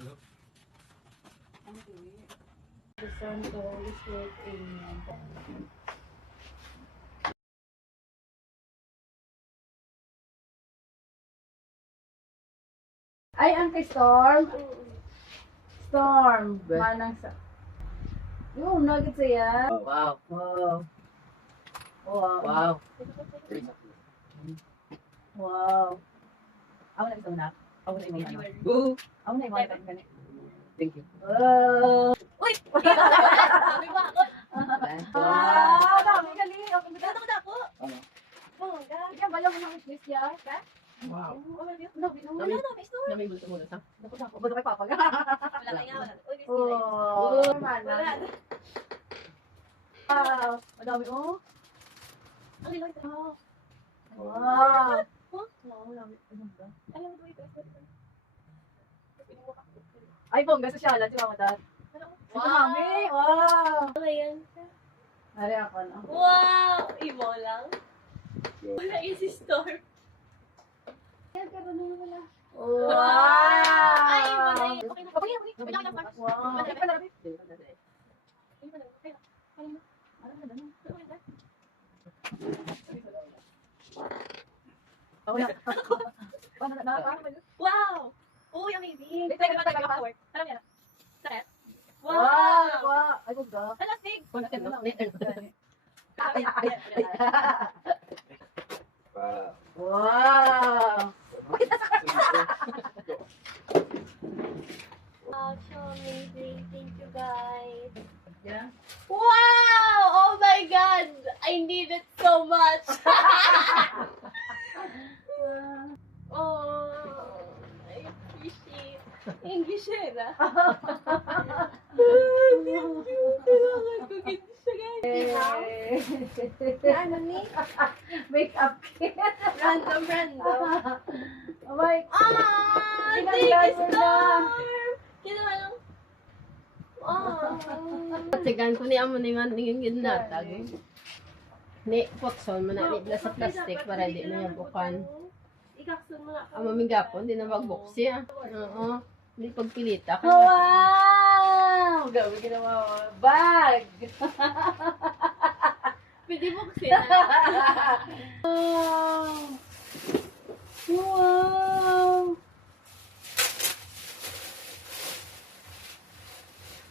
The Son, the Holy Spirit, Amen. Ay, ang kay Storm. Storm. Manang sa... Yung nugget siya. Wow. Wow. Wow. Wow. Wow. Ako na gusto mo na. Ako na yung mga. Woo! Ako na yung mga ganit. Thank you. Wow. Uy! Sabi ba ako? Ah, dami gali. Okay, Dito ko na po. Ano? Oh, God. Kaya bala mo ng wishlist niya. Wow. Wala na, may store. Dami gusto mo na sa. Ako ba kay Papa? Wala kaya, wala. Uy, may store. Oh, Wala mana. na. Wow. Madami oh. Ang lilang ito. Wow. Huh? Wow, dami. Alam mo ito. Ay, bongga sa syalan si Mama Dad. Si Mami. Wow. Ano yan? Ari ako na. Wow! Ibo lang. Wala easy store. Yan, pero nung wala. Wow! Ay, ibo na yun. Okay na. Okay na. Wala ka lang. Wow. Wala ka lang. Okay na. Ako na. Paano na? Wow! Uy, amazing. Teka, teka. Alam niya na. Sakit? Wow. Wow! Wow. Ay, bongga. Talastig! Wow. Wow. Wow, so amazing. Thank you, guys. Yeah. Wow! Oh my God! I need it so much! Oh, I appreciate. English eh, na? Thank you. Kailangan ko ganito siya, guys. Ano ni? Make-up kit. Random. Oh my. Ah! Ilang Thank you, laro na. Storm! Kailangan lang. Ah. Tigan ko ni amo ni man ning ginatag. Ni potson man na nibla sa plastic para di na yung bukan. Ikaksun mo na. Amo migapon di na magboksi ah. Oo. Di pagpilita ka. Wow! Gabi ginawa mo. Bag! Pwede buksin na. Wow! Wow!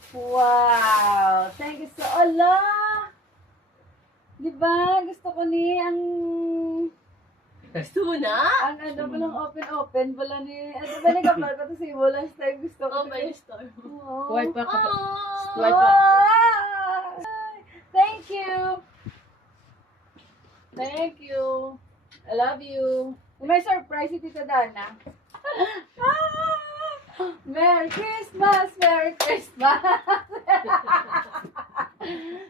Wow! Thank you so Allah! Diba? Gusto ko ni ang Gusto mo na? ano ba lang open bala ni ano ba nagkapal ko to si mo last time gusto ko Oh, my store. Wow. Wipe pa ka. Oh! Swipe up. Thank you. Thank you. I love you. May surprise si Tita Dana. Merry Christmas! Merry Christmas!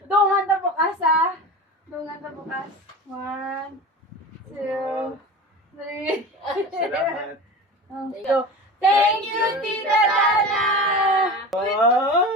Dungan na bukas ha. Dungan na bukas. 1, 2, 3. Salamat. Go. Thank you, Tita Dana! Wow!